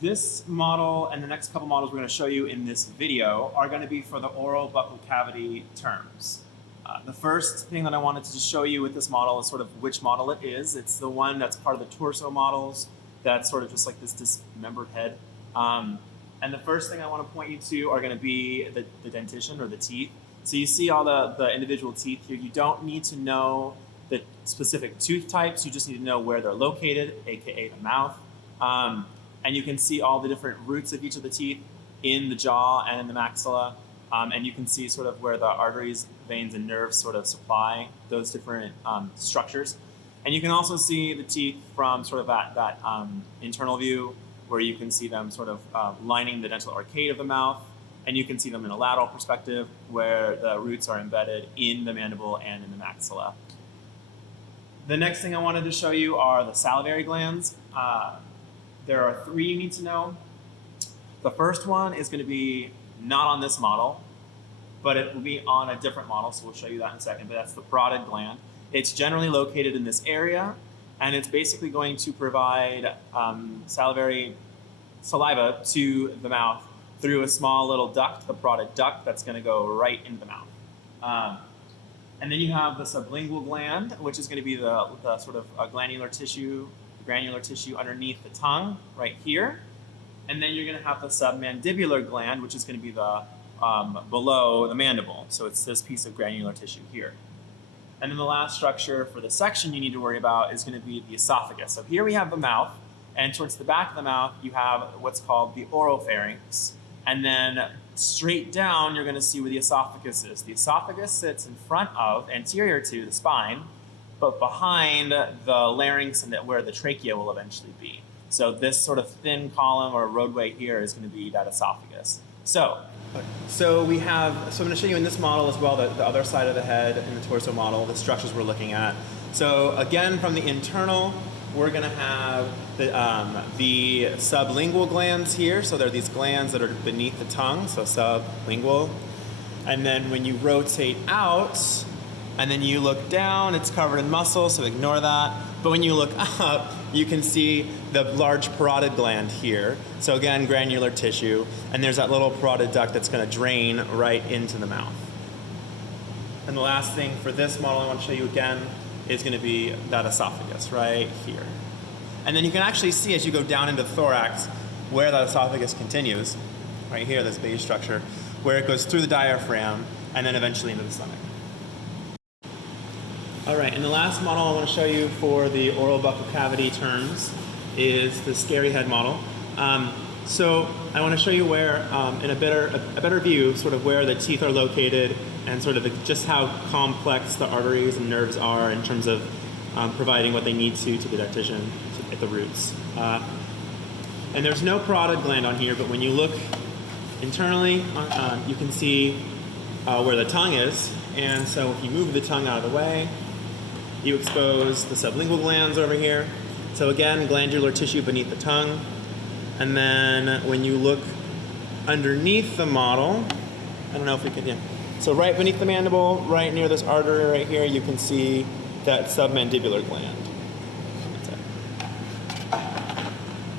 This model and the next couple models we're going to show you in this video are going to be for the oral buccal cavity terms. The first thing that I wanted to just show you with this model is sort of which model it is. It's the one that's part of the torso models that's sort of just like this dismembered head. And the first thing I want to point you to are going to be the dentition or the teeth. So you see all the individual teeth here. You don't need to know the specific tooth types. You just need to know where they're located, aka the mouth. And you can see all the different roots of each of the teeth in the jaw and in the maxilla. And you can see sort of where the arteries, veins, and nerves sort of supply those different structures. And you can also see the teeth from sort of that internal view, where you can see them sort of lining the dental arcade of the mouth. And you can see them in a lateral perspective, where the roots are embedded in the mandible and in the maxilla. The next thing I wanted to show you are the salivary glands. There are three you need to know. The first one is going to be not on this model, but it will be on a different model, so we'll show you that in a second, but that's the parotid gland. It's generally located in this area, and it's basically going to provide salivary saliva to the mouth through a small little duct, the parotid duct, that's going to go right into the mouth. And then you have the sublingual gland, which is going to be the sort of granular tissue underneath the tongue, right here. And then you're going to have the submandibular gland, which is going to be the below the mandible. So it's this piece of granular tissue here. And then the last structure for the section you need to worry about is going to be the esophagus. So here we have the mouth, and towards the back of the mouth, you have what's called the oropharynx. And then straight down, you're going to see where the esophagus is. The esophagus sits in front of, anterior to the spine, but behind the larynx and where the trachea will eventually be. So this sort of thin column or roadway here is going to be that esophagus. So I'm going to show you in this model as well the other side of the head in the torso model, the structures we're looking at. So again, from the internal, we're going to have the sublingual glands here. So there are these glands that are beneath the tongue, so sublingual. And then when you rotate out, and then you look down, it's covered in muscle, so ignore that. But when you look up, you can see the large parotid gland here. So again, granular tissue. And there's that little parotid duct that's going to drain right into the mouth. And the last thing for this model I want to show you again is going to be that esophagus right here. And then you can actually see as you go down into the thorax where that esophagus continues, right here, this beige structure, where it goes through the diaphragm and then eventually into the stomach. All right, and the last model I want to show you for the oral buccal cavity terms is the scary head model. So I want to show you where, in a better view, sort of where the teeth are located and sort of just how complex the arteries and nerves are in terms of providing what they need to the dentition at the roots. And there's no parotid gland on here, but when you look internally, you can see where the tongue is. And so if you move the tongue out of the way, you expose the sublingual glands over here. So again, glandular tissue beneath the tongue. And then when you look underneath the model, I don't know if we can, yeah. So right beneath the mandible, right near this artery right here, you can see that submandibular gland.